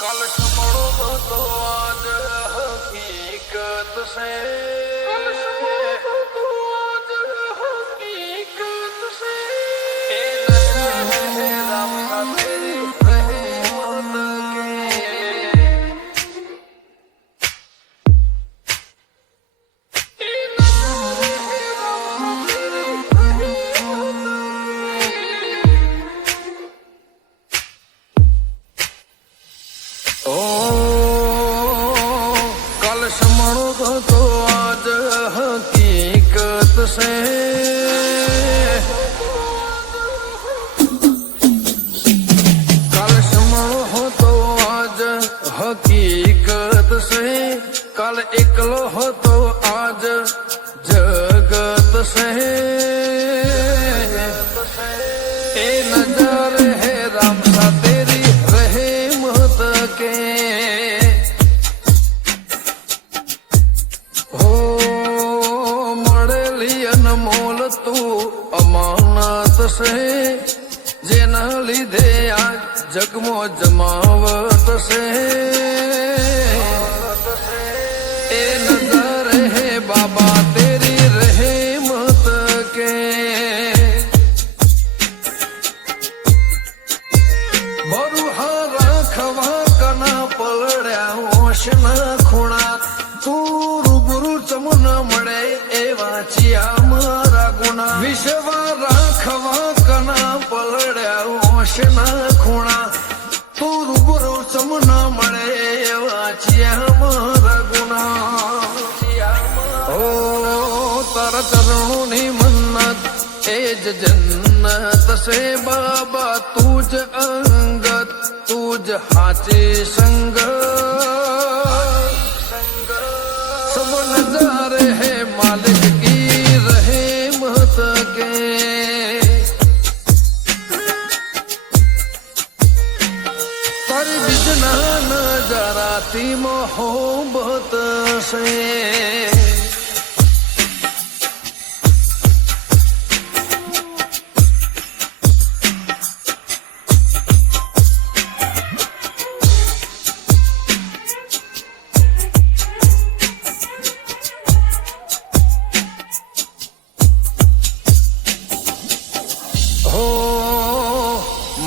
कल संभलो तो आज हकीकत से, कल संभलो तो आज हकीकत से। ए नजर है राम सा तेरी रहमत के, ए नजर है राम सा तेरी कल संभलो तो आज हकीकत से, कल संभलो तो आज हकीकत से, कल एकलो हो तो आज जगत से। ए नजर है राम सा तेरी रहमत के, मोल तू अमानत से, जेना लीधे आज जगमो जमावत से। ए नजर है बाबा तेरी रहमत के, बरुहा राखवा कना पलड़्या होशना खूणा, तू रूबरू चमुन मळे एवा चिया मारा गुणा। विश्व राखवा कना पलड़्या होशना खूणा, तू रूबरू चमुन मळे एवा चिया मारा गुणा। ओ तारा चरणों नी मन्नत एज जन्नत से, बाबा तुझ अंगत तुझ हाचे संगत, सब नजारे है मालिक की रहमत के। तारी बिजना नजारा थी मोहब्बत से,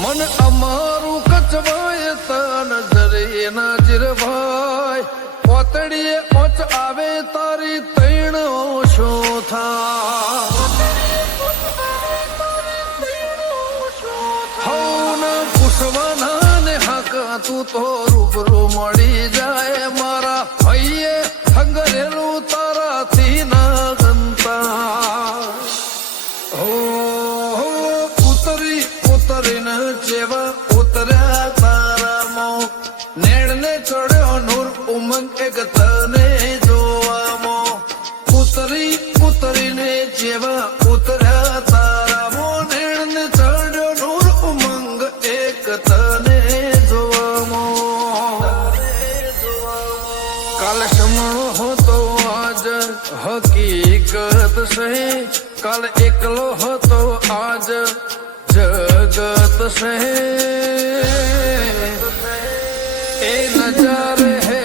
मन अमारू कचवाय तन जरे नजरवाय, पोतड़िए ओच आवे तारी तैण ओशो था। हो न पुष्पना ने हका तू तो रूबरू मड़ी जाए, मारा भैये हंगरेलू तारा थी ना गंता। हो उतरी न जेवा उतर्या तारा मो, नेड़ने चढ़्यो नूर उमंग एक तने जोवा मो। उतरी ने जेवा उतर्या तारा मो, नेड़ने चढ़्यो नूर उमंग एक तने जोवा मो। कल संभलो हो तो आज हकीकत से, कल एकलो हो तो आज जगत से। ए नजर है